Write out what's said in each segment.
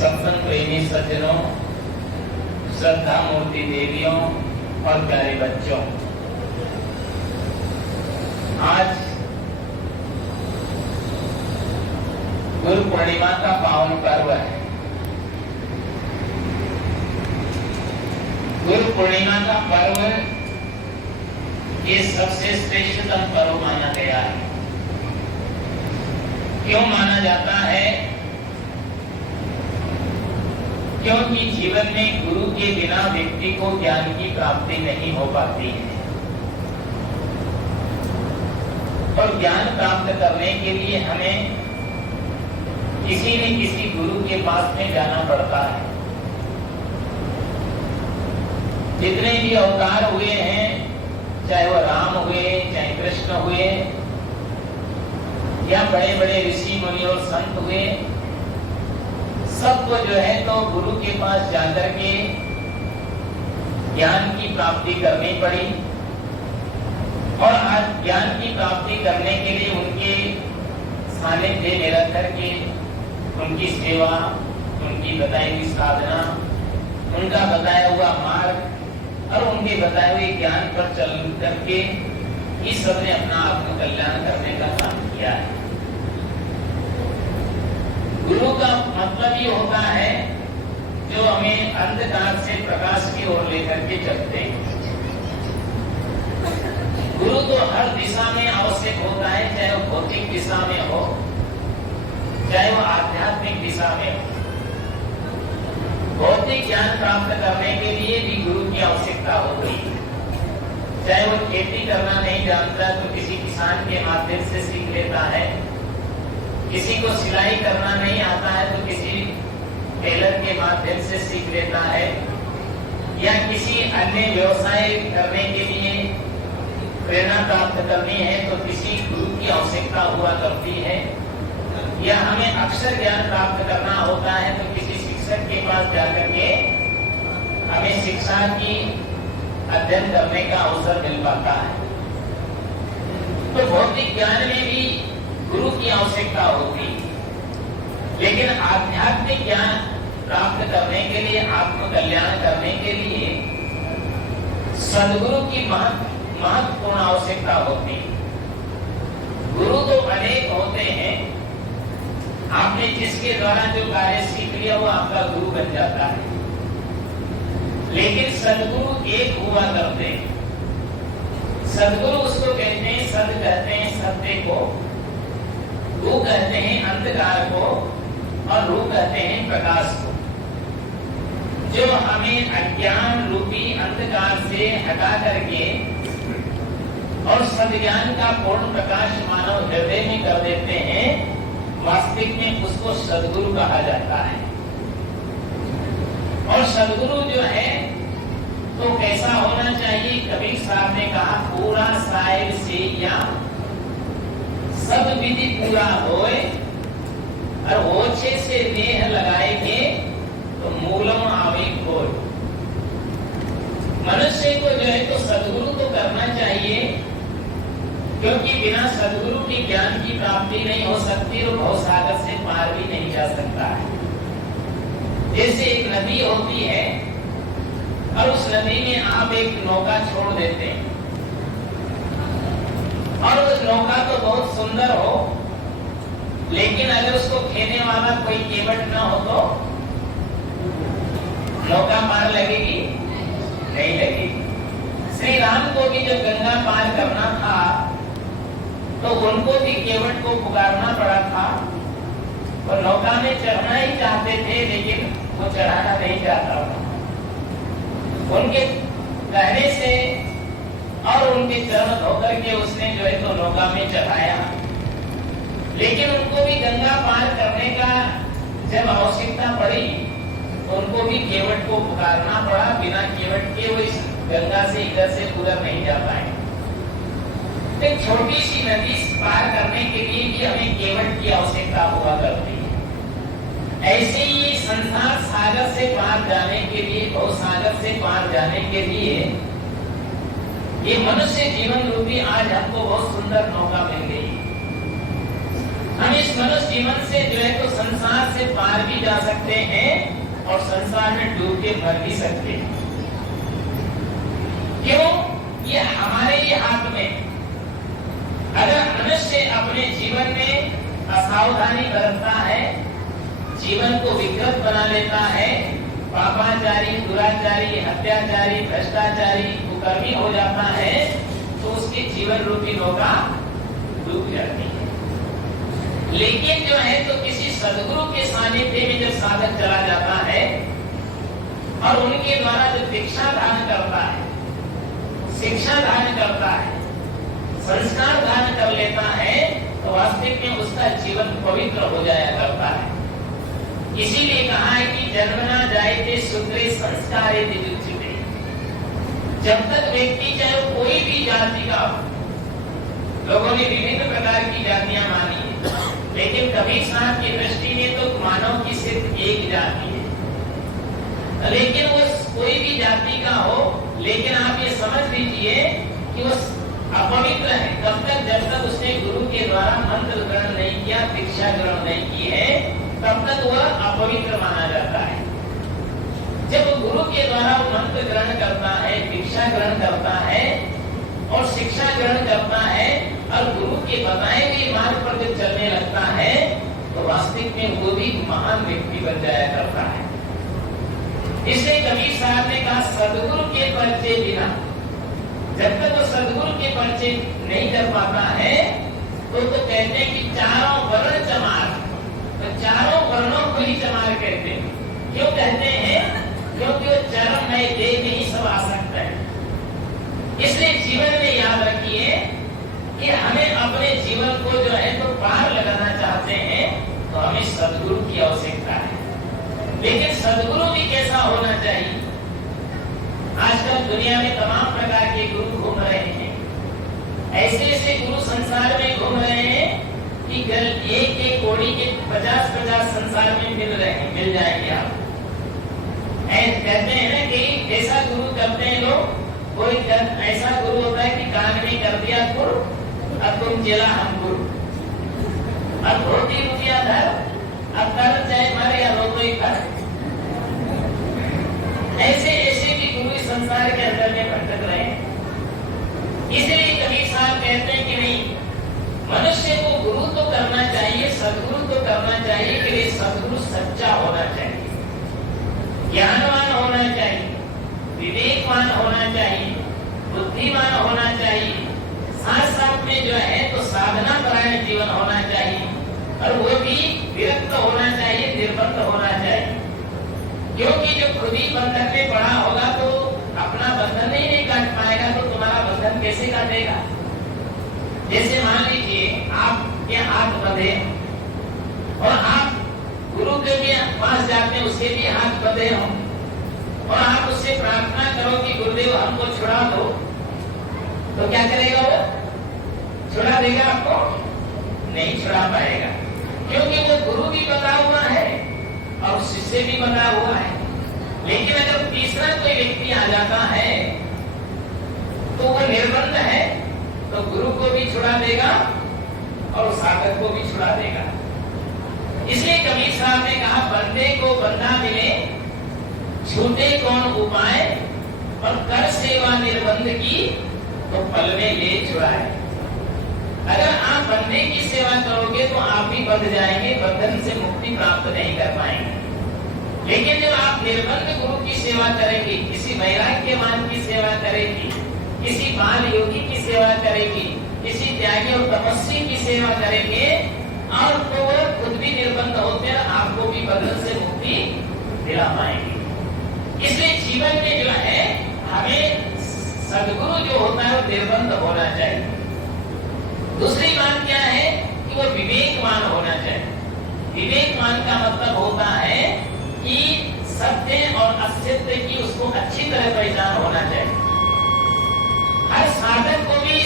सत्संग प्रेमी सज्जनों, श्रद्धा मूर्ति देवियों और प्यारे बच्चों, आज गुरु पूर्णिमा का पावन पर्व है। गुरु पूर्णिमा का पर्व ये सबसे श्रेष्ठतम पर्व माना गया है। क्यों माना जाता है? क्योंकि जीवन में गुरु के बिना व्यक्ति को ज्ञान की प्राप्ति नहीं हो पाती है और ज्ञान प्राप्त करने के लिए हमें किसी न किसी गुरु के पास में जाना पड़ता है। जितने भी अवतार हुए हैं, चाहे वो राम हुए, चाहे कृष्ण हुए, या बड़े बड़े ऋषि मुनि और संत हुए, सबको जो है तो गुरु के पास जाकर के ज्ञान की प्राप्ति करनी पड़ी। और आज ज्ञान की प्राप्ति करने के लिए उनके सानिध्य में रह करके उनकी सेवा, उनकी बताई हुई साधना, उनका बताया हुआ मार्ग और उनके बताए हुए ज्ञान पर चल करके इस सबने अपना आत्मकल्याण करने का काम किया है। गुरु का मतलब ये होता है जो हमें अंधकार से प्रकाश की ओर लेकर के चलते हैं। गुरु तो हर दिशा में आवश्यक होता है, चाहे वो भौतिक दिशा में हो, चाहे वो आध्यात्मिक दिशा में हो। भौतिक ज्ञान प्राप्त करने के लिए भी गुरु की आवश्यकता होती है। चाहे वो खेती करना नहीं जानता तो किसी किसान के माध्यम से सीख लेता है, किसी को सिलाई करना नहीं आता है तो किसी टेलर के माध्यम से सीख लेता है, या किसी अन्य व्यवसाय करने के लिए प्रेरणा प्राप्त करनी है तो किसी गुरु की आवश्यकता हुआ करती है, या हमें अक्षर ज्ञान प्राप्त करना होता है तो किसी शिक्षक के पास जाकर के हमें शिक्षा की अध्ययन करने का अवसर मिल पाता है। तो भौतिक ज्ञान में भी गुरु की आवश्यकता होती है, लेकिन आध्यात्मिक ज्ञान प्राप्त करने के लिए, आत्मकल्याण करने के लिए सद्गुरु की महत्वपूर्ण आवश्यकता होती है। गुरु तो अनेक होते हैं, आपने जिसके द्वारा जो कार्य सीख लिया वो आपका गुरु बन जाता है, लेकिन सद्गुरु एक हुआ करते हैं। सद्गुरु उसको कहते हैं, सद कहते हैं सत्य को, रू कहते हैं अंधकार को, और रू कहते हैं प्रकाश को। जो हमें अज्ञान रूपी अंधकार से हटा करके और सद्ज्ञान का पूर्ण प्रकाश मानव हृदय में कर देते हैं, वास्तविक में उसको सद्गुरु कहा जाता है। और सद्गुरु जो है तो कैसा होना चाहिए? कबीर साहब ने कहा, पूरा साहिब से या सब विधि पूरा होए और ओछे से नेह लगाएंगे तो मूलम आवे खोए। मनुष्य को जो है तो सद्गुरु तो करना चाहिए, क्योंकि बिना सद्गुरु के ज्ञान की प्राप्ति नहीं हो सकती और भवसागर से पार भी नहीं जा सकता है। जैसे एक नदी होती है और उस नदी में आप एक नौका छोड़ देते हैं और उस नौका तो बहुत सुंदर हो, लेकिन अगर उसको खेने वाला कोई केवट ना हो तो नौका पार लगेगी? नहीं लगेगी। श्री राम को भी जब गंगा पार करना था तो उनको भी केवट को पुकारना पड़ा था, और नौका में चढ़ना ही चाहते थे लेकिन वो चढ़ाना नहीं चाहता था। उनके कहने से और उनके चरण धोकर के उसने जो है तो नौका में चढ़ाया, लेकिन उनको भी गंगा पार करने का जब आवश्यकता पड़ी तो उनको भी केवट को पुकारना पड़ा। बिना केवट के वो इस गंगा से इधर से उधर नहीं जा पाए। एक छोटी सी नदी पार करने के लिए भी हमें केवट की आवश्यकता हुआ करती है। ऐसे ही संसार सागर से पार जाने के लिए, भवसागर से पार जाने के लिए ये मनुष्य जीवन रूपी आज हमको बहुत सुंदर मौका मिल गई। हम इस मनुष्य जीवन से जो है तो संसार से पार भी जा सकते हैं और संसार में डूब के मर भी सकते हैं। क्यों? ये हमारे ही हाथ में। अगर मनुष्य अपने जीवन में असावधानी बरतता है, जीवन को विकृत बना लेता है, पापाचारी, दुराचारी, हत्याचारी, भ्रष्टाचारी, कुकर्मी हो जाता है, तो उसके जीवन रूपी नौका डूब जाती है। लेकिन जो है तो किसी सदगुरु के सानिध्य में जब साधक चला जाता है और उनके द्वारा जो दीक्षा दान करता है, शिक्षा दान करता है, संस्कार दान कर लेता है, तो वास्तविक में उसका जीवन पवित्र हो जाया करता है। इसीलिए कहा है कि जन्मना जायते शूद्रे संस्कारे दिजुच्यते। जब तक व्यक्ति चाहे कोई भी जाति का, लोगों ने विभिन्न प्रकार की जातियां मानी है, लेकिन कबीर साहब की दृष्टि में तो मानव की सिर्फ एक जाति है। लेकिन वो कोई भी जाति का हो, लेकिन आप ये समझ लीजिए कि वो अपवित्र है तब तक जब तक उसने गुरु के द्वारा मंत्र ग्रहण नहीं किया, दीक्षा ग्रहण नहीं की है, तब तक वह अपवित्र माना जाता है। जब गुरु के द्वारा मंत्र ग्रहण करता है, दीक्षा ग्रहण करता है और शिक्षा ग्रहण करता है और गुरु के बताए हुए मार्ग पर जब चलने लगता है, तो वास्तविक में वो भी महान व्यक्ति बन जाया करता है। इसलिए कबीर साहब ने कहा सदगुरु के परिचय बिना, जब तक वो सदगुरु के परिचय नहीं कर पाता है तो कहते हैं कि चारों वर्ण चमार, तो चारों वर्णों को ही चमार कहते हैं। क्यों कहते हैं? क्योंकि वो चरम नए देह में ही सब आ सकता है। इसलिए जीवन में याद रखिए कि हमें अपने जीवन को जो है तो पार लगाना चाहते हैं तो हमें सदगुरु की आवश्यकता है। लेकिन सदगुरु भी कैसा होना चाहिए? आजकल दुनिया में तमाम प्रकार के गुरु घूम रहे हैं। ऐसे ऐसे गुरु संसार में घूम रहे हैं कि एक एक कोड़ी के 50-50 संसार में मिल रहे हैं, मिल जाएंगे आप। कहते हैं ना कि ऐसा गुरु करते हैं लोग, कोई ऐसा गुरु होता है कि कान में कर दिया गुरु, अब तुम चला हम गुरु, अब धोती रुपया धर, अब कर चाहे मारे या रो तो ही कर। ऐसे ऐसे भी गुरु इस संसार के अंदर में भटक रहे हैं। इसलिए कबीर साहब कहते हैं कि नहीं, मनुष्य को गुरु तो करना चाहिए, सदगुरु तो करना चाहिए, कि ये सदगुरु सच्चा होना चाहिए, ज्ञानवान होना चाहिए, विवेकवान होना चाहिए, बुद्धिमान होना चाहिए, साथ साथ में जो है तो साधना परायण जीवन होना चाहिए और वो भी विरक्त होना चाहिए, निर्बंध होना चाहिए। क्योंकि जो खुद ही बंधन में पड़ा होगा तो अपना बंधन ही नहीं काट पाएगा, तो तुम्हारा बंधन कैसे काटेगा? जैसे मान लीजिए आपके हाथ बंधे और आप गुरु के भी पास जाते हैं, उसके भी हाथ बंधे हों और आप उससे प्रार्थना करो कि गुरुदेव हमको छुड़ा दो, तो क्या करेगा वो? छुड़ा देगा आपको? नहीं छुड़ा पाएगा, क्योंकि वो गुरु भी बता हुआ है और शिष्य भी बता हुआ है। लेकिन अगर तीसरा कोई व्यक्ति आ जाता है तो वो निर्बंध है, तो गुरु को भी छुड़ा देगा और साधक को भी छुड़ा देगा। इसलिए कबीर साहब ने कहा बंदे को बंदा मिले, छूटे कौन उपाय, और कर सेवा निर्बंध की तो पल में ले छुड़ाए। अगर आप बंदे की सेवा करोगे तो आप भी बंध जाएंगे, बंधन से मुक्ति प्राप्त नहीं कर पाएंगे। लेकिन जब आप निर्बंध गुरु की सेवा करेंगे, किसी वैराग्यवान की सेवा करेंगी, किसी बाल योगी की सेवा करेंगी, किसी त्यागी और तपस्वी की सेवा करेंगे, और तो वो खुद भी निर्बंध होते हैं, आपको भी बंधन से मुक्ति दिला पाएंगे। इसलिए जीवन में जो है हमें सदगुरु जो होता है वो निर्बंध होना चाहिए। दूसरी बात क्या है कि वो विवेकवान होना चाहिए। विवेकवान का मतलब होता है कि सत्य और असत्य की उसको अच्छी तरह पहचान होना चाहिए। हर साधक को भी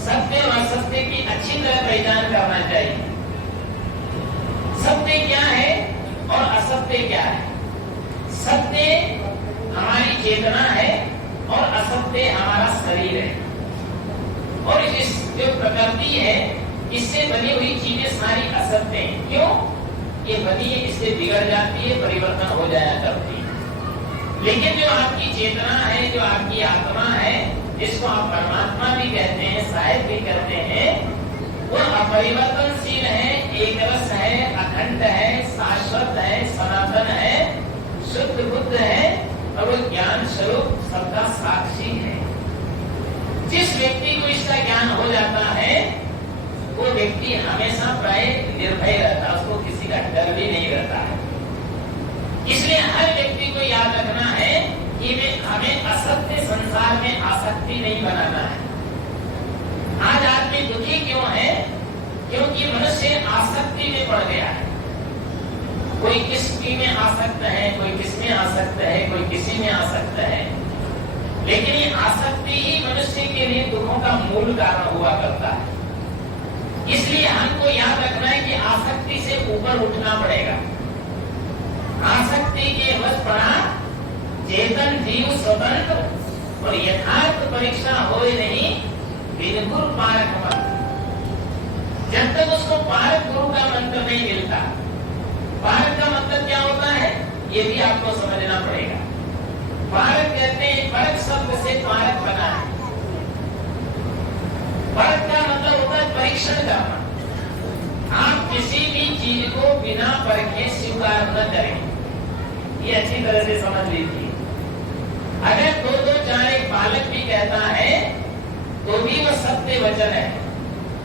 सत्य और असत्य की अच्छी तरह पहचान करना चाहिए। सत्य क्या है और असत्य क्या है? सत्य हमारी चेतना है और असत्य हमारा शरीर है। और इस जो प्रकृति है इससे बनी हुई चीजें सारी असत्य हैं। क्यों? ये बनी है, इससे बिगड़ जाती है, परिवर्तन हो जाया करती है। लेकिन जो आपकी चेतना है, जो आपकी आत्मा है, जिसको आप परमात्मा भी कहते हैं, साहिब भी कहते हैं, वो अपरिवर्तनशील है, एक रस है, अखंड है, शाश्वत है, सनातन है, शुद्ध बुद्ध है और वो ज्ञान स्वरूप सबका साक्षी है। जिस व्यक्ति को इसका ज्ञान हो जाता है वो व्यक्ति हमेशा प्राय निर्भय रहता है, उसको किसी का डर भी नहीं रहता है। इसलिए हर व्यक्ति को याद रखना है कि हमें असत्य संसार में आसक्ति नहीं बनाना है। आज आदमी दुखी क्यों है? क्योंकि मनुष्य आसक्ति में पड़ गया है। कोई किसी में आसक्त है, कोई किस में आसक्त है, कोई किसी में आसक्त है। लेकिन ये आसक्ति ही मनुष्य के लिए दुखों का मूल कारण हुआ करता है। इसलिए हमको याद रखना है कि आसक्ति से ऊपर उठना पड़ेगा। आसक्ति के वश पड़ा चेतन जीव स्वतंत्र और यथार्थ परीक्षा हो नहीं बिन गुरु पारक मंत्र। जब तक उसको पारक गुरु का मंत्र नहीं मिलता, पारक का मतलब क्या होता है ये भी आपको समझना पड़ेगा। पारक कहते हैं, परक शब्द से पारक बना है। परक का मतलब होता है परीक्षण करना। आप किसी भी चीज को बिना परखे स्वीकार न करें, ये अच्छी तरह से समझ लीजिए। अगर 2-2-4 एक बालक भी कहता है तो भी वो सत्य वचन है,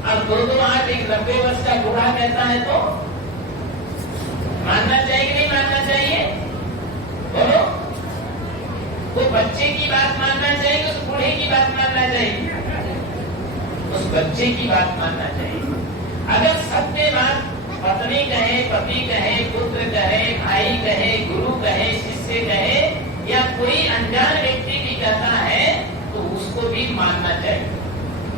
और 2-2-8 एक 90 वर्ष का बूढ़ा कहता है तो मानना चाहिए कि नहीं मानना चाहिए? बोलो। वो बच्चे की बात मानना चाहिए, उस बूढ़े की बात मानना चाहिए? उस बच्चे की बात मानना चाहिए। अगर सत्य बात पत्नी कहे, पति कहे, पुत्र कहे, भाई कहे, गुरु कहे, शिष्य कहे या कोई अनजान व्यक्ति भी कहता है तो उसको भी मानना चाहिए।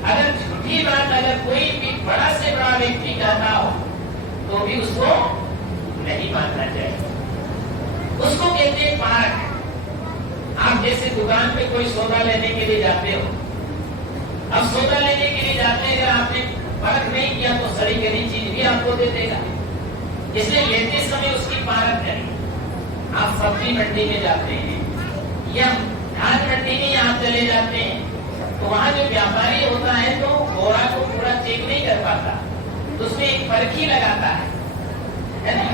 अगर झूठी बात अगर कोई भी बड़ा से बड़ा व्यक्ति कहता हो तो भी उसको नहीं मानना चाहिए। उसको कहते हैं पारक। आप जैसे दुकान पे कोई सौदा लेने के लिए जाते हो, अब सौदा लेने के लिए जाते हैं, अगर आपने परख नहीं किया तो सड़ी गली चीज भी आपको दे देगा। इसलिए लेते समय उसकी पारख करें। आप सब्जी मंडी में जाते हैं या धान मंडी में आप चले जाते हैं तो वहां जो व्यापारी होता है तो बोरा को पूरा चेक नहीं कर पाता, तो उसमें एक परखी लगाता है ना?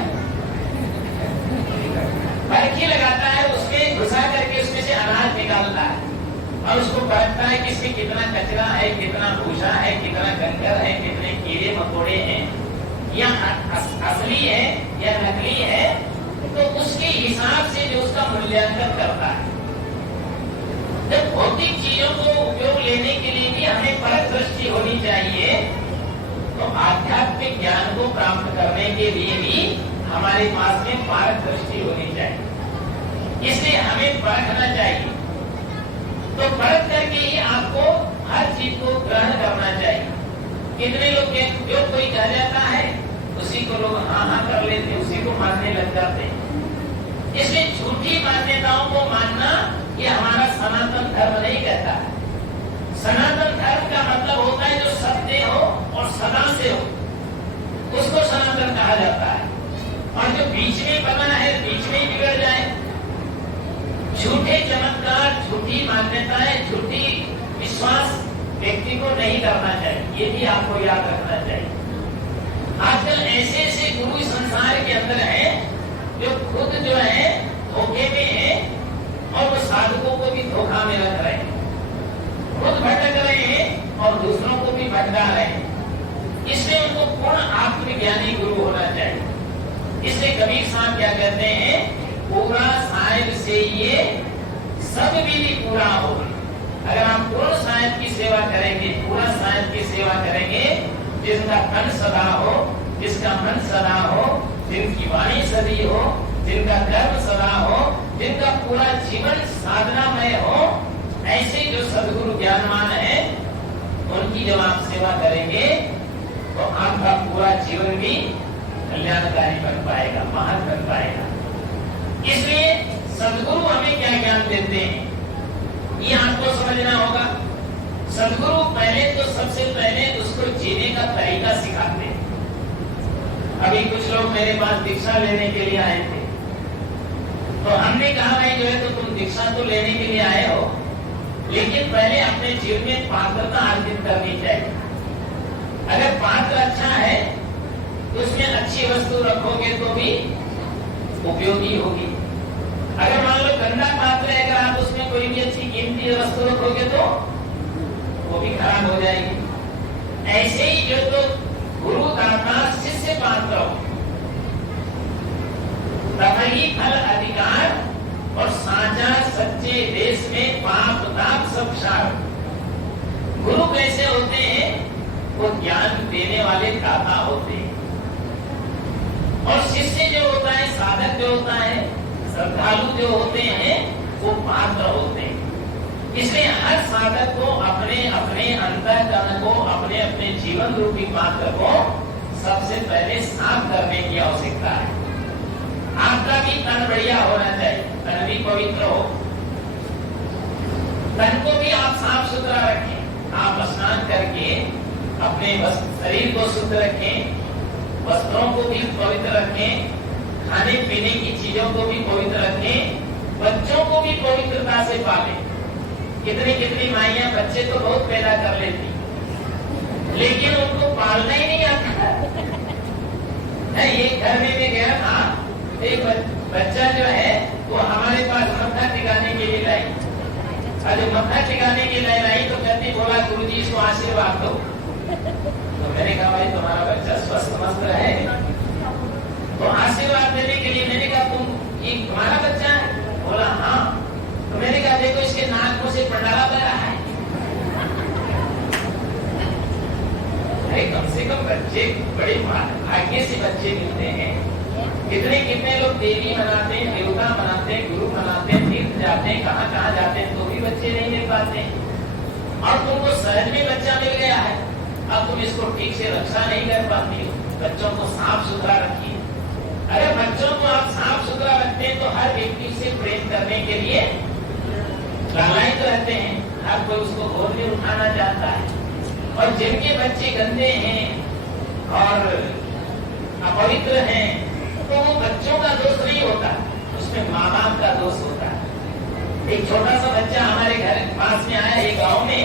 परखी लगाता है, उसमें घुसा करके उसमें से अनाज निकालता है और उसको परखता है कि इसमें कितना कचरा है, कितना भूसा है, कितना कंकर है, कितने कीड़े मकोड़े हैं, या असली है या नकली है, तो उसके हिसाब से जो उसका मूल्यांकन करता है। जब भौतिक चीजों को उपयोग लेने के लिए भी हमें परख दृष्टि होनी चाहिए, तो आध्यात्मिक ज्ञान को प्राप्त करने के लिए भी हमारे पास में पारक दृष्टि होनी चाहिए। इसलिए हमें परखना चाहिए। तो परख करके ही आपको हर चीज को ग्रहण करना चाहिए। कितने लोग जो कोई कह जाता है उसी को लोग हाँ हाँ कर लेते, उसी को मानने लग जाते हैं। इसलिए झूठी मान्यताओं को मानना ये हमारा सनातन धर्म नहीं कहता है। सनातन धर्म का मतलब होता है जो सत्य हो और सदा से हो, उसको सनातन कहा जाता है। और जो बीच में बना है, बीच में बिगड़ जाए, झूठे चमत्कार, झूठी मान्यताएं, झूठी विश्वास व्यक्ति को नहीं करना चाहिए। ये भी आपको याद रखना चाहिए। आजकल ऐसे ऐसे गुरु संसार के अंदर हैं जो खुद जो है धोखे में है और वो साधकों को भी धोखा में रख रहे हैं, खुद भटक रहे हैं और दूसरों को भी भटका रहे हैं। इसलिए उनको पूर्ण आत्मज्ञानी गुरु होना चाहिए। इसलिए कबीर साहब क्या कहते हैं, पूरा साहिब से ये सब भी पूरा हो। अगर आप पूर्ण साहिब की सेवा करेंगे, पूरा साहिब की सेवा करेंगे, जिसका तन सदा हो, जिसका मन सदा हो, जिनकी वाणी सदी हो, जिनका कर्म सदा हो, जिनका पूरा जीवन साधनामय हो, ऐसे जो सदगुरु ज्ञानवान है उनकी जब आप सेवा करेंगे तो आपका पूरा जीवन भी कल्याणकारी बन पाएगा, महान बन पाएगा। इसलिए सदगुरु हमें क्या ज्ञान देते हैं ये आपको समझना होगा। सदगुरु पहले तो सबसे पहले उसको जीने का तरीका सिखाते हैं। अभी कुछ लोग मेरे पास दीक्षा लेने के लिए आए थे, तो हमने कहा भाई जो है तो तुम दीक्षा तो लेने के लिए आए हो, लेकिन पहले अपने जीवन में पात्रता अर्जित करनी चाहिए। अगर पात्र अच्छा है तो उसमें अच्छी वस्तु रखोगे तो भी उपयोगी होगी। अगर मान लो गंदा पात्र है, अगर आप उसमें कोई भी अच्छी कीमती वस्तु रखोगे तो वो भी खराब हो जाएगी। ऐसे ही जो तो गुरु दाता शिष्य पात्र हो, तभी फल अधिकार और साझा सच्चे देश में पाप ताप सब सार। गुरु कैसे होते हैं? वो ज्ञान देने वाले दाता होते हैं, और शिष्य जो होता है, साधक जो होता है, श्रद्धालु जो होते हैं, वो पात्र होते हैं। इसलिए हर साधक को अपने अपने अंतःकरण को, अपने अपने जीवन रूपी पात्र को सबसे पहले साफ करने की आवश्यकता है। आपका भी तन बढ़िया होना चाहिए, तन भी पवित्र हो। तन को भी आप साफ सुथरा रखें। आप स्नान करके अपने शरीर को शुद्ध रखें, वस्त्रों को भी पवित्र रखें, खाने पीने की चीजों को भी पवित्र रखें, बच्चों को भी पवित्रता से पालें। कितनी कितनी माइयां बच्चे तो बहुत पैदा कर लेती, लेकिन उनको पालना ही नहीं आता। ये घर में मैं गया था, एक बच्चा जो है वो हमारे पास मत्था टिकाने के लिए लाई। अरे मत्था टिकाने के लिए लाई तो कहती, बोला गुरुजी इसको आशीर्वाद दो। तो मैंने कहा भाई तुम्हारा बच्चा स्वस्थ मस्त है, तो आशीर्वाद देने के लिए मैंने कहा तुम ये तुम्हारा बच्चा है? बोला हाँ। तो मैंने कहा देखो इसके नाक में से पंडाला बह रहा है। अरे कम से कम बच्चे बड़े भाग्य से बच्चे मिलते हैं। कितने कितने लोग देवी मनाते हैं, देवता मनाते हैं, गुरु मनाते हैं, तीर्थ जाते हैं, कहाँ कहाँ जाते हैं, तो भी बच्चे नहीं मिल पाते। और तुमको सहज में बच्चा मिल गया है, अब तुम इसको ठीक से रक्षा नहीं कर पाती हो। बच्चों को साफ सुथरा रखिए। अगर बच्चों को आप साफ सुथरा रखते हैं तो हर व्यक्ति से प्रेम करने के लिए लालायित रहते हैं, हर कोई उसको गोद में उठाना चाहता है। और जिनके बच्चे गंदे हैं और अपवित्र हैं, तो वो बच्चों का दोष नहीं होता, उसमें माँ बाप का दोष होता है। एक छोटा सा बच्चा हमारे घर पास में आया एक गांव में,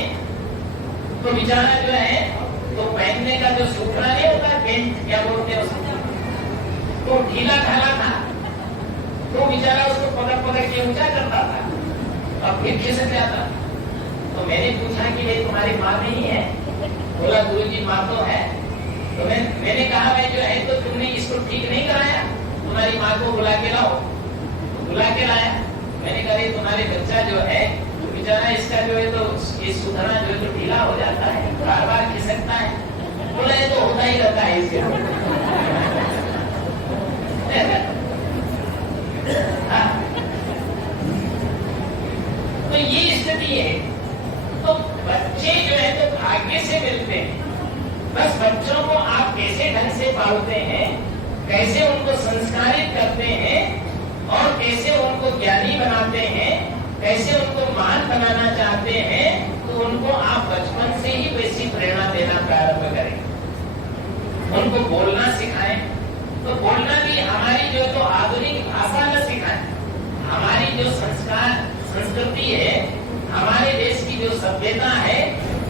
तो बेचारा जो है तो पहनने का जो सूखना नहीं होता, पेंट क्या बोलते हैं उसको, तो ढीला ढाला था, तो बेचारा उसको पकड़ पकड़ के ऊंचा करता था और फिर खिसक जाता। तो मैंने पूछा कि भाई तुम्हारी माँ नहीं है? बोला गुरुजी माँ तो है। तो मैंने कहा भाई जो है तो तुमने इसको ठीक नहीं कराया, तुम्हारी माँ को बुला के लाओ। तो बुला के लाया। मैंने कहा तुम्हारे बच्चा जो है तो बेचारा इसका जो है तो ये सुधरना जो है तो ढीला हो जाता है, बार बार खिसकता है। बोला ये तो होता ही रहता है इसके। तो ये स्थिति है। तो बच्चे जो है तो भाग्य से मिलते हैं। बस बच्चों को आप कैसे ढंग से पालते हैं, कैसे उनको संस्कारित करते हैं और कैसे उनको ज्ञानी बनाते हैं, कैसे उनको महान बनाना चाहते हैं, तो उनको आप बचपन से ही वैसी प्रेरणा देना प्रारंभ करें। उनको बोलना सिखाएं। तो बोलना भी हमारी जो तो आधुनिक भाषा न सिखाएं, हमारी जो संस्कार संस्कृति है, हमारे देश की जो सभ्यता है,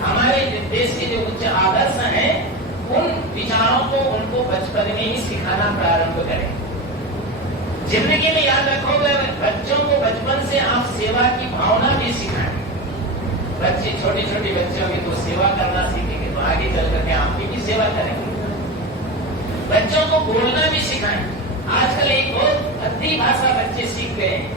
हमारे देश के जो उच्च आदर्श हैं, उन विचारों को उनको बचपन में ही सिखाना प्रारंभ करें। जिंदगी में याद रखोगे, बच्चों को बचपन से आप सेवा की भावना भी सिखाएं। बच्चे छोटे छोटे बच्चों की तो सेवा करना सीखेंगे तो आगे चल करके आपकी भी सेवा करेंगे। बच्चों को बोलना भी सिखाएं। आजकल एक बहुत भद्दी भाषा बच्चे सीख गए हैं।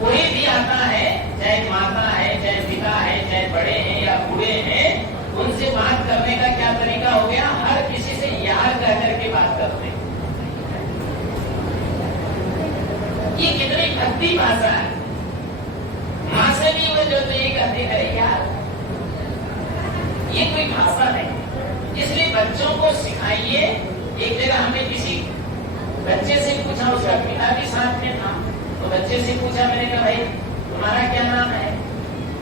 कोई भी आता है, चाहे माता है, चाहे पिता है, चाहे बड़े हैं या बूढ़े हैं, उनसे बात करने का क्या तरीका हो गया, हर किसी से यार कह करके बात करते हैं। ये कितनी भद्दी भाषा है। माँ से भी वो जो तो ये कहते हैं यार, ये कोई भाषा नहीं। इसलिए बच्चों को सिखाइए। एक जगह हमने किसी बच्चे से पूछा, उसका पिता भी साथ में था, तो बच्चे से पूछा, मैंने कहा भाई तुम्हारा क्या नाम है?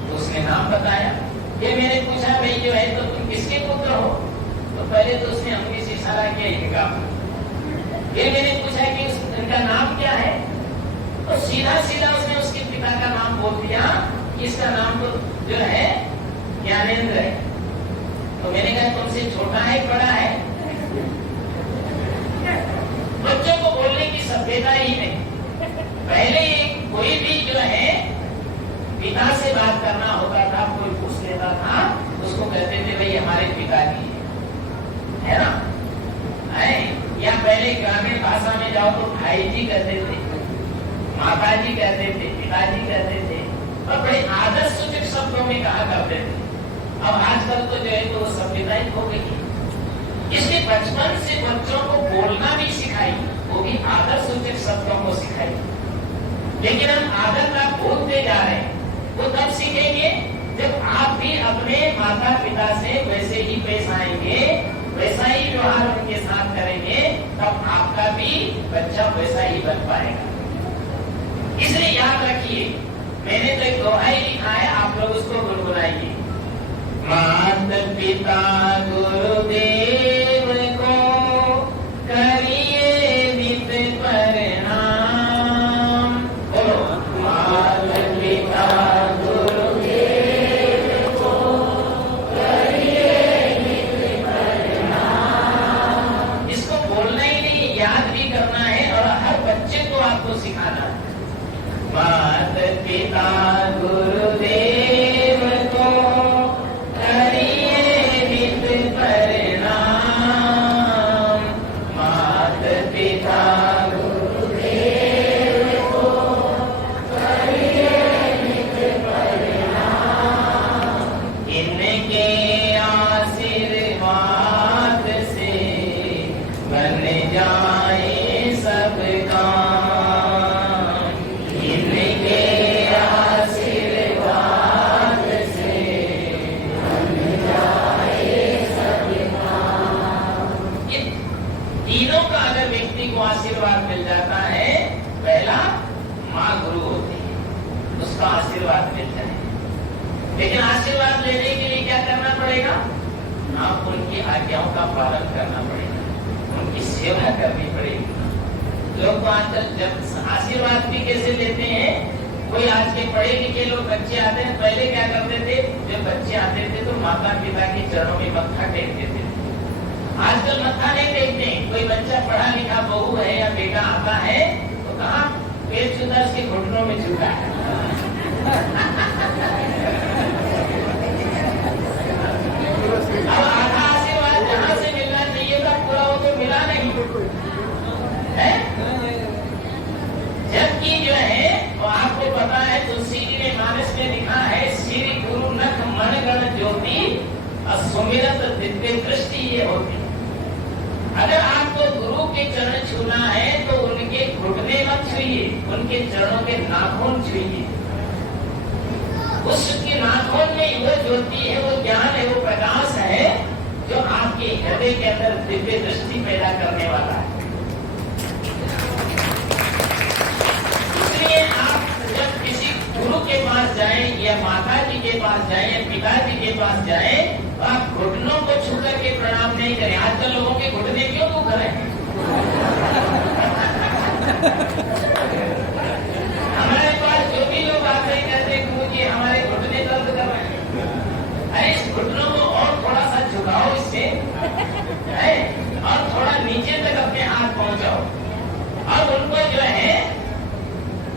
तो उसने नाम बताया। ये मैंने पूछा भाई जो है तो तुम किसके पुत्र हो? तो पहले तो उसने अंगुली से इशारा किया इनका। फिर मैंने पूछा कि इनका नाम क्या है? तो सीधा सीधा उसने उसके पिता का नाम बोल दिया। इसका नाम तो जो है ज्ञानेंद्र है। तो मैंने कहा तुमसे छोटा है बड़ा है? बच्चों को बोलने की सभ्यता ही नहीं। पहले कोई भी जो है पिता से बात करना होता था, कोई पूछ लेता था, उसको कहते थे भाई हमारे पिताजी है ना, है? या पहले ग्रामीण भाषा में जाओ तो भाई जी कहते थे, माता जी कहते थे, पिताजी कहते थे, और बड़े आदर सूचक शब्दों में कहा करते थे। अब आजकल तो जो है तो सभ्यता ही खो गई। इसलिए बचपन से बच्चों को बोलना भी सिखाई, वो भी आदर सूचक शब्दों को सिखाई। लेकिन हम आदत का भूलते जा रहे हैं। वो तब सीखेंगे जब आप भी अपने माता पिता से वैसे ही पेश आएंगे, वैसा ही व्यवहार उनके साथ करेंगे, तब आपका भी बच्चा वैसा ही बन पाएगा। इसलिए याद रखिए, मैंने तो एक दोहा ही लिखा है, आप लोग उसको गुनगुनाइए। माता पिता गुरुदेव को करिए नित प्रणाम। बोलो माता पिता गुरुदेव को करिए नित प्रणाम। इसको बोलना ही नहीं, याद भी करना है और हर बच्चे को आपको सिखाना है। माता पिता गुरुदेव को करिए नित प्रणाम। माता पिता गुरुदेव को करिए नित प्रणाम। इनके आशीर्वाद से बन जाए सब काम। इनके आशीर्वाद से बन जाए सब काम। ये तीनों का अगर व्यक्ति को आशीर्वाद मिल जाता है, पहला माँ गुरु होती है, उसका आशीर्वाद मिल जाए। लेकिन आशीर्वाद लेने के लिए क्या करना पड़ेगा? आप उनकी आज्ञाओं का पालन करना पड़ेगा, उनकी सेवा करनी पड़ेगी। लोग तो आजकल जब आशीर्वाद भी कैसे लेते हैं, कोई आज के पढ़े लिखे लोग बच्चे आते हैं, पहले क्या करते थे, जब बच्चे आते थे तो माता पिता के चरणों में मत्था टेक देते थे। आजकल मत्था नहीं टेकते। कोई बच्चा पढ़ा लिखा बहू है या बेटा आता है तो कहाँ पेट छूता, उसके घुटनों में छूता है। अब आधा आशीर्वाद जहाँ से मिलना चाहिए था पूरा, वो तो मिला नहीं है। जबकि जो है वो आपको पता है, तुलसी जी ने मानस में लिखा है, श्री गुरु नख मनगण ज्योति सुमिरत दिव्य दृष्टि ये होती। अगर आपको गुरु के चरण छूना है तो उनके घुटने मत छूइए, उनके चरणों के नाखून छूइए। उसके नाखून में वो ज्योति है, वो ज्ञान है, वो प्रकाश है जो आपके हृदय के अंदर दिव्य दृष्टि पैदा करने वाला है। इसलिए आप जब किसी गुरु के पास जाएं या माता जी के पास जाएं या पिताजी के पास जाएं, तो आप घुटनों को छू करके प्रणाम नहीं करें। आजकल लोगों के घुटने क्यों दुख रहे हैं? हमारे पास जो भी लोग आते हैं कहते हैं गुरु जी हमारे घुटने दर्द कर रहे हैं। अरे इस घुटनों को और थोड़ा सा झुकाओ इससे, और थोड़ा नीचे तक अपने हाथ पहुंचाओ। और उनको जो है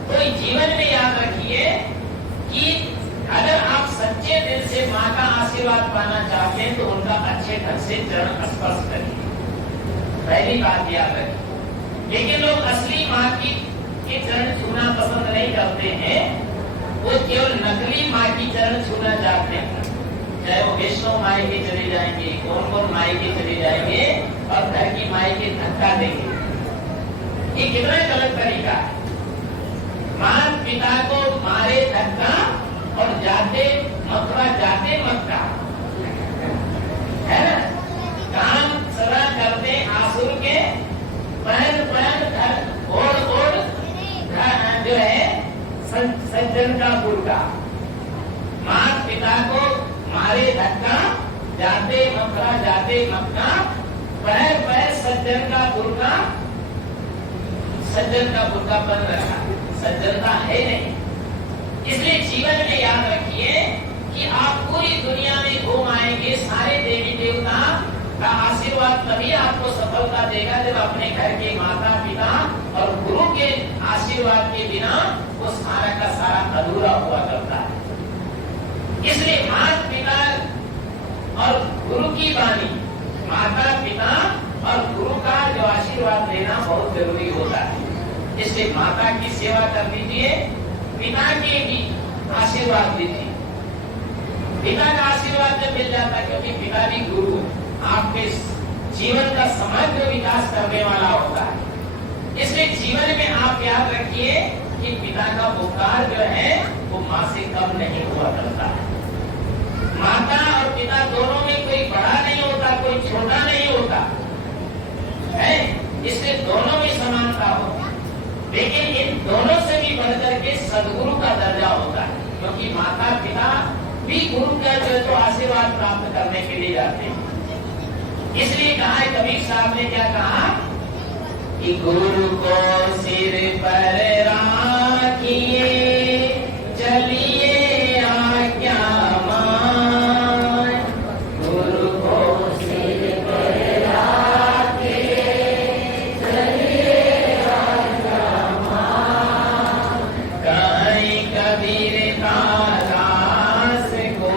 कोई जीवन में याद रखिए कि अगर आप सच्चे दिल से माँ का आशीर्वाद पाना चाहते हैं तो उनका अच्छे ढंग से चरण स्पर्श करिए। पहली बात याद रखिए। लेकिन लोग असली माँ के चरण छूना पसंद नहीं करते हैं, वो केवल नकली माँ की चरण छूना चाहते हैं। चाहे वो वैष्णव माई के चले जाएंगे, कौन कौन माई के चले जाएंगे और घर की माई के धक्का देंगे। ये कितना गलत तरीका है। माँ पिता को मारे धक्का और जाते मथुरा जाते मक्का, है ना? काम सदा करते आसुर के पहन पहन घर ओढ़ ओढ़ जो है सज्जन का पुरका। माँ पिता को मारे धक्का जाते मथुरा जाते मक्का, पैर पैर सज्जन का बुरका बन रखा, सज्जनता है नहीं। इसलिए जीवन में याद रखिए कि आप पूरी दुनिया में घूम आएंगे, सारे देवी देवता का आशीर्वाद तभी आपको सफलता देगा जब अपने घर के माता पिता और गुरु के आशीर्वाद के बिना वो सारा का सारा अधूरा हुआ करता है। इसलिए माता पिता और गुरु की वाणी, माता पिता और गुरु का जो आशीर्वाद लेना बहुत जरूरी होता है। इसलिए माता की सेवा कर दीजिए, पिता के भी आशीर्वाद दीजिए। पिता का आशीर्वाद जब मिल जाता है, क्योंकि पिता भी गुरु आपके जीवन का समग्र विकास करने वाला होता है। इसलिए जीवन में आप याद रखिए कि पिता का उपकार जो है वो माँ से कम नहीं हुआ करता है। माता और पिता दोनों में कोई बड़ा नहीं होता, कोई छोटा नहीं होता है। इसलिए दोनों में समानता होती है, लेकिन इन दोनों से भी बढ़कर के सदगुरु का दर्जा होता है, क्योंकि माता पिता भी गुरु का जो आशीर्वाद प्राप्त करने के लिए जाते हैं। इसलिए कहा है, कबीर साहब ने क्या कहा कि गुरु को सिर पर राखिए, चलिए आज्ञा मान। गुरु को सिर पर राखिए, चलिए आज्ञा मान। कहीं कबीर का दास को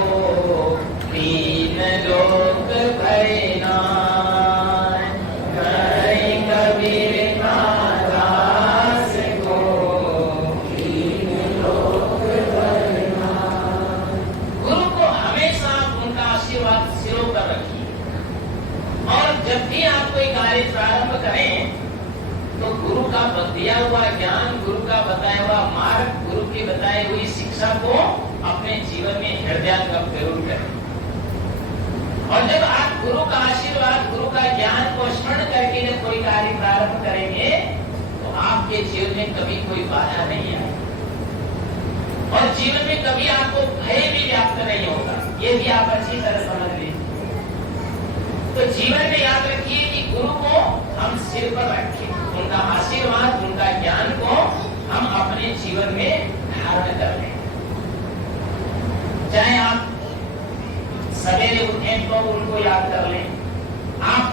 तीन लोक भय प्रारंभ करें तो गुरु का दिया हुआ ज्ञान, गुरु का बताया हुआ मार्ग, गुरु की बताई हुई शिक्षा को अपने जीवन में हृदयंगम जरूर करें। और जब आप गुरु का आशीर्वाद, गुरु का ज्ञान को स्मरण करके जब कोई कार्य प्रारंभ करेंगे तो आपके जीवन में कभी कोई बाधा नहीं आएगी और जीवन में कभी आपको भय भी व्याप्त नहीं होगा। ये भी आप अच्छी तरह समझ लीजिए। तो जीवन में याद रखिए कि गुरु को हम सिर पर रखें, उनका आशीर्वाद, उनका ज्ञान को हम अपने जीवन में धारण कर लें। चाहे आप सवेरे उठें तो उनको याद कर लें, आप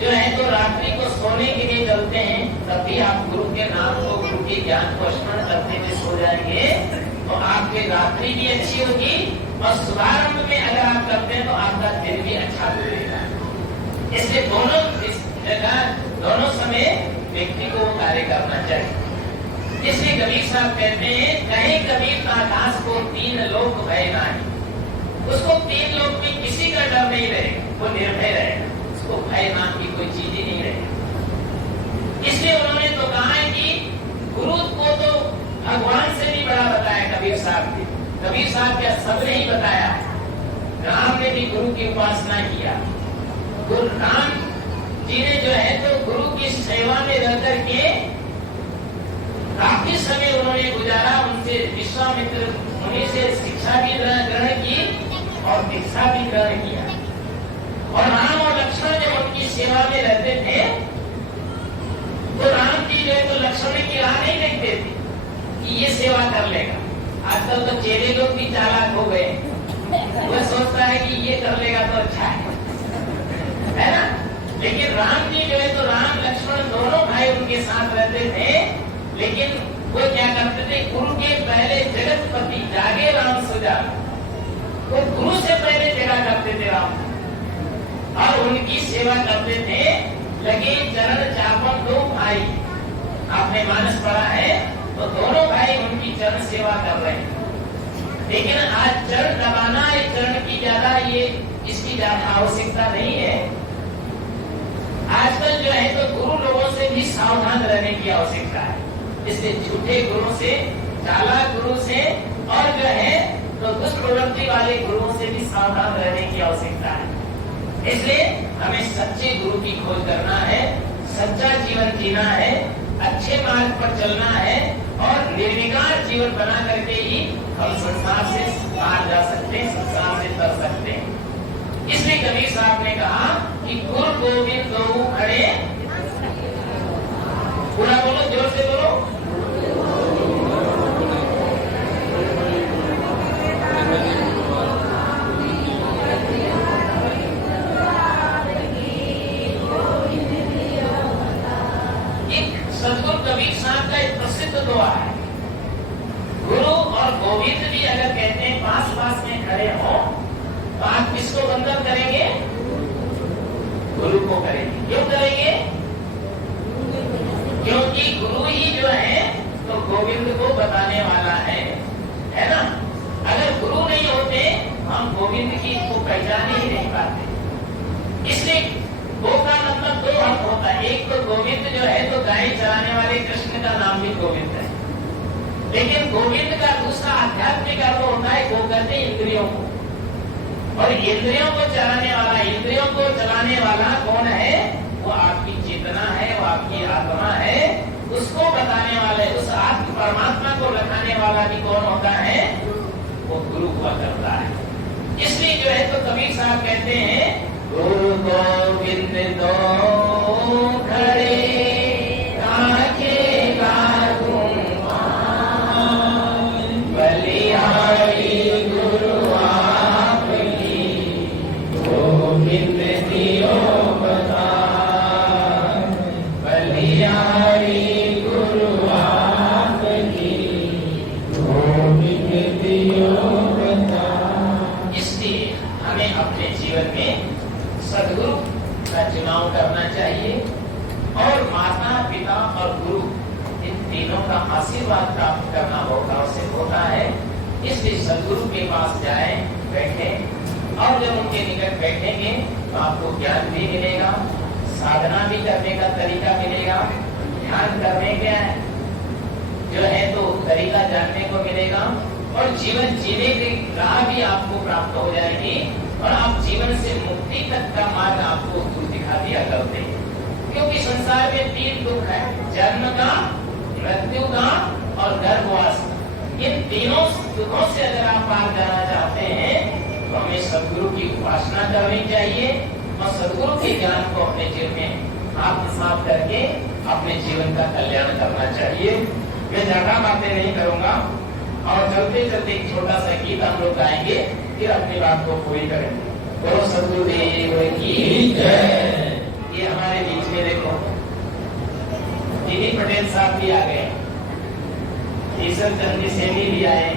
जो है तो रात्रि को सोने के लिए चलते हैं तब भी आप गुरु के नाम को, गुरु के ज्ञान को स्मरण करते हुए सो जाएंगे तो आपकी रात्रि भी अच्छी होगी और शुभारंभ में अगर आप करते हैं तो आपका दिन भी अच्छा गुजरेगा। इसलिए दोनों दोनों समय व्यक्ति को कार्य करना चाहिए। इसलिए कबीर साहब कहते हैं, कहीं कबीर का दास को तीन लोक भय नहीं। उसको तीन लोक में किसी का डर नहीं रहेगा, वो निर्भय रहेगा, उसको भय नाम की कोई चीज ही नहीं रहेगी। इसलिए उन्होंने तो कहा है कि गुरु को तो भगवान से भी बड़ा बताया कबीर साहब ने। कबीर साहब क्या सबने ही बताया, राम ने भी गुरु की उपासना किया। गुरु राम जी ने जो है तो गुरु की सेवा में रह करके काफी समय उन्होंने गुजारा, उनसे विश्वामित्र मुनि से शिक्षा भी ग्रहण की और दीक्षा भी ग्रहण किया। और राम और लक्ष्मण जब उनकी सेवा में रहते थे तो राम जी जो है तो लक्ष्मण की राह नहीं देखते थे कि ये सेवा कर लेगा। आजकल तो चेले लोग भी चालाक हो गए, वो सोचता है कि ये कर लेगा तो अच्छा है ना। लेकिन राम जी जो है तो राम लक्ष्मण दोनों भाई उनके साथ रहते थे, लेकिन वो क्या करते थे, गुरु के पहले जगतपति जागे राम सुजा, वो गुरु से पहले जगा करते थे राम और उनकी सेवा करते थे। लगे चरण चापन दो भाई, आपने मानस पढ़ा है तो दोनों भाई उनकी चरण सेवा कर रहे हैं। लेकिन आज चरण दबाना, इस चरण की ज्यादा ये इसकी ज्यादा आवश्यकता नहीं है। आजकल जो है तो गुरु लोगों से भी सावधान रहने की आवश्यकता है। इसलिए झूठे गुरु से, चालाक गुरु से और जो है तो दुष्प्रवृत्ति वाले गुरुओं से भी सावधान रहने की आवश्यकता है। इसलिए हमें सच्चे गुरु की खोज करना है, सच्चा जीवन जीना है, अच्छे मार्ग पर चलना है और निर्विकार जीवन बना करके ही हम संसार से बाहर जा सकते हैं, संसार से तर सकते हैं। इसलिए कबीर साहब ने कहा कि गुरु गोविंद दो खड़े, पूरा बोलो, जोर से बोलो। सदगुरु कबीर साहब का एक प्रसिद्ध दुआ है। गुरु और गोविंद भी अगर कहते हैं पास पास में खड़े हो तो आप किसको वंदन करेंगे? गुरु को करेंगे। क्यों करेंगे? क्योंकि गुरु ही जो है तो गोविंद को बताने वाला है ना। अगर गुरु नहीं होते हम गोविंद की को पहचान ही नहीं पाते। इसलिए गो का मतलब दो अर्थ होता है। एक तो गोविंद जो है तो गाय चराने वाले कृष्ण का नाम भी गोविंद है, लेकिन गोविंद का दूसरा आध्यात्मिक अर्थ होता है गो करते इंद्रियों को, और इंद्रियों को चलाने वाला, इंद्रियों को चलाने वाला कौन है? वो आपकी चेतना है, वो आपकी आत्मा है, उसको बताने वाले, उस आत्म परमात्मा को रखाने वाला भी कौन होता है? वो गुरु हुआ करता है। इसलिए जो है तो कबीर साहब कहते हैं गुरु गोविंद दो खड़े काके लागू बलिहारी गुरु आपकी गोविंद दियो बता, बलिहारी गुरु आपकी गोविंद दियो बता। इसलिए हमें अपने जीवन में सदगुरु का चुनाव करना चाहिए, और माता पिता और गुरु इन तीनों का आशीर्वाद प्राप्त करना बहुत आवश्यक होता है। इसलिए सदगुरु के पास जाए, बैठे, और जब उनके निकट बैठेंगे तो आपको ज्ञान भी मिलेगा, साधना भी करने का तरीका मिलेगा, ध्यान करने का जो है तो तरीका जानने को मिलेगा, और जीवन जीने की राह भी आपको प्राप्त हो जाएगी, और आप जीवन से मुक्ति तक का मार्ग आपको दूर दिखा दिया करते हैं। क्योंकि संसार में तीन दुख है, जन्म का, मृत्यु का और गर्भवास। इन तीनों दुखों से अगर आप पार करना चाहते हैं तो हमें सदगुरु की उपासना करनी चाहिए, और सदगुरु के ज्ञान को अपने जीवन में आत्मसात करके अपने जीवन का कल्याण करना चाहिए। मैं ज्यादा बातें नहीं करूंगा, और चलते चलते एक छोटा सा गीत हम लोग गाएंगे, फिर अपनी बात को पूरी करेंगे। बोलो सदगुरुदेव की जय। ये हमारे बीच में देखो दीदी पटेल साहब भी आ गए, ईश्वर चंदी सेनी भी आए,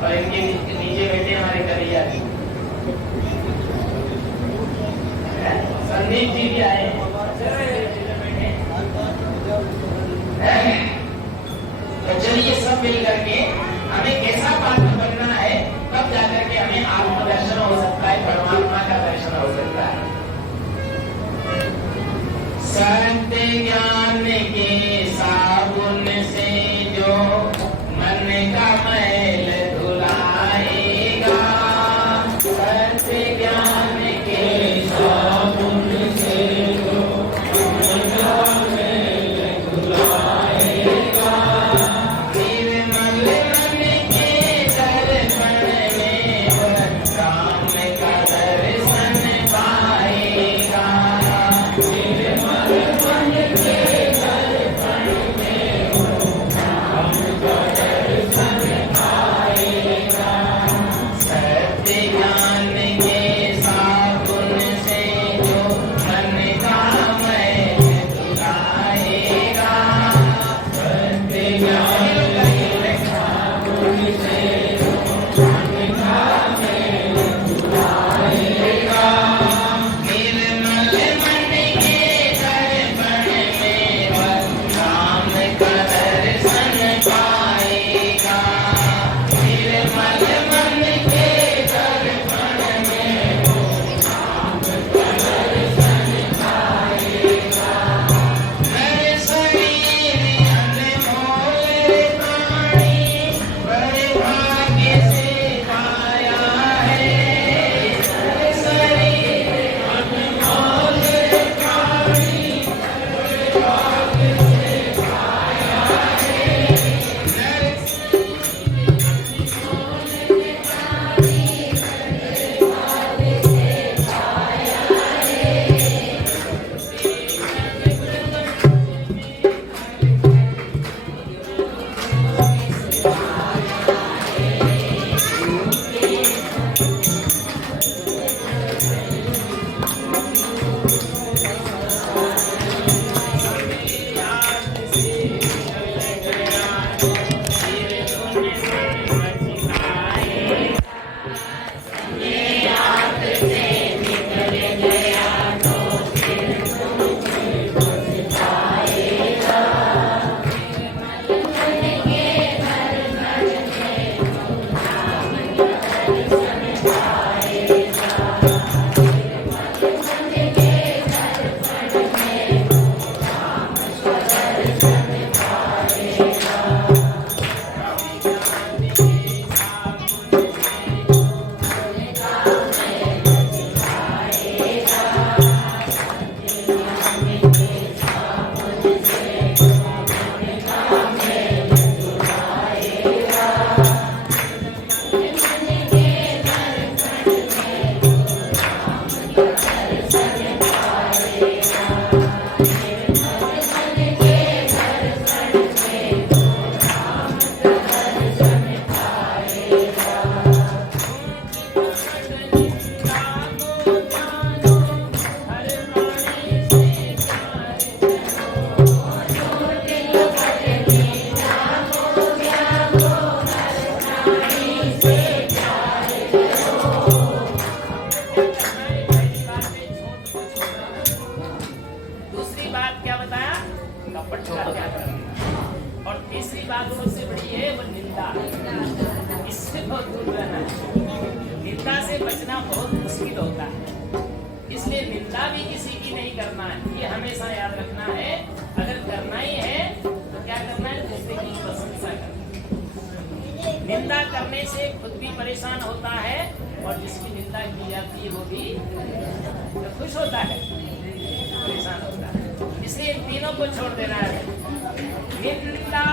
और इनके नीचे बैठे हमारे करिया जी, संदीप जी भी आए। तो चलिए सब मिल करके हमें कैसा पात्र बनना है, तब जाकर के हमें आत्मदर्शन हो सकता है, परमात्मा का दर्शन हो सकता है। सत्य ज्ञान के साबुन से जो मन का मैल धुलाएगा, सत्य ज्ञान के साबुन से जो मन का मैल धुलाएगा, निर्मल मन के दर्पण में राम का दर्शन पाएगा। निर्मल मन के तीसरी बात सबसे बड़ी है वो निंदा। इससे बहुत दूर रहना है। निंदा से बचना बहुत मुश्किल होता है, इसलिए निंदा भी किसी की नहीं करना है। ये हमेशा याद रखना है। अगर करना ही है तो क्या करना है, दूसरे की प्रशंसा करना। निंदा करने से खुद भी परेशान होता है और जिसकी निंदा की जाती है वो भी तो खुश होता है, परेशान होता है। इसलिए तीनों को छोड़ देना है। निंदा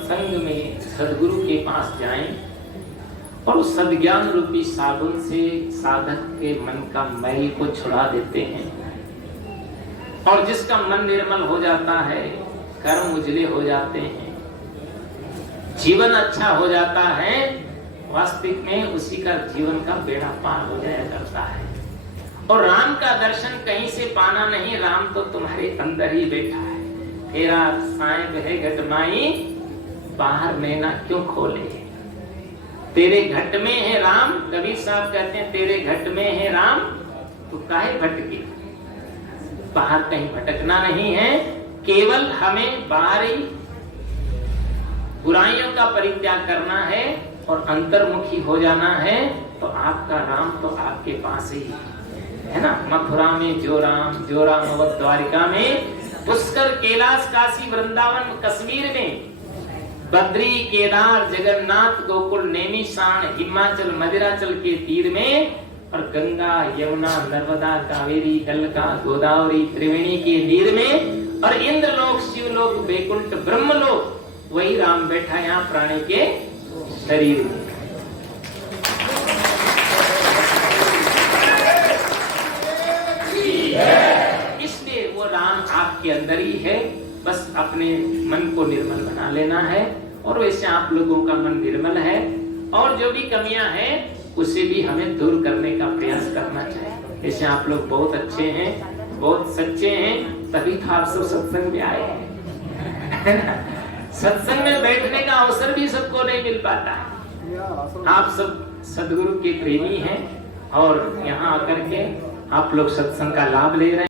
सत्संग में सदगुरु के पास जाएं और उस सद्ज्ञान रूपी साबुन से साधक के मन का मैल को छुड़ा देते हैं, और जिसका मन निर्मल हो जाता है, कर्म उजले हो जाते हैं, जीवन अच्छा हो जाता है, वास्तविक में उसी का जीवन का बेड़ा पार हो जाया करता है। और राम का दर्शन कहीं से पाना नहीं, राम तो तुम्हारे अंदर ही बैठा है। तेरा साएं बहे घटमाई, बाहर नैना क्यों खोले। तेरे घट में है राम, कबीर साहब कहते हैं तेरे घट में है राम, तो काहे भटकी। बाहर कहीं भटकना नहीं है, केवल हमें बाहरी बुराइयों का परित्याग करना है और अंतर्मुखी हो जाना है, तो आपका राम तो आपके पास ही है ना। मथुरा में जो राम अवध द्वारिका में, पुष्कर कैलाश काशी वृंदावन कश्मीर में, बद्री केदार जगन्नाथ गोकुल नैमिषारण हिमाचल मदिराचल के तीर में, और गंगा यमुना नर्मदा कावेरी गलका गोदावरी त्रिवेणी के नीर में, और इंद्रलोक शिवलोक वैकुंठ ब्रह्मलोक, वही राम बैठा यहाँ प्राणी के शरीर में। इसलिए वो राम आपके अंदर ही है, बस अपने मन को निर्मल बना लेना है। और वैसे आप लोगों का मन निर्मल है, और जो भी कमियां हैं उसे भी हमें दूर करने का प्रयास करना चाहिए। जैसे आप लोग बहुत अच्छे हैं, बहुत सच्चे हैं, तभी तो आप सब सत्संग में आए हैं। सत्संग में बैठने का अवसर भी सबको नहीं मिल पाता है। आप सब सदगुरु के प्रेमी हैं, और यहाँ आकर के आप लोग सत्संग का लाभ ले रहे हैं।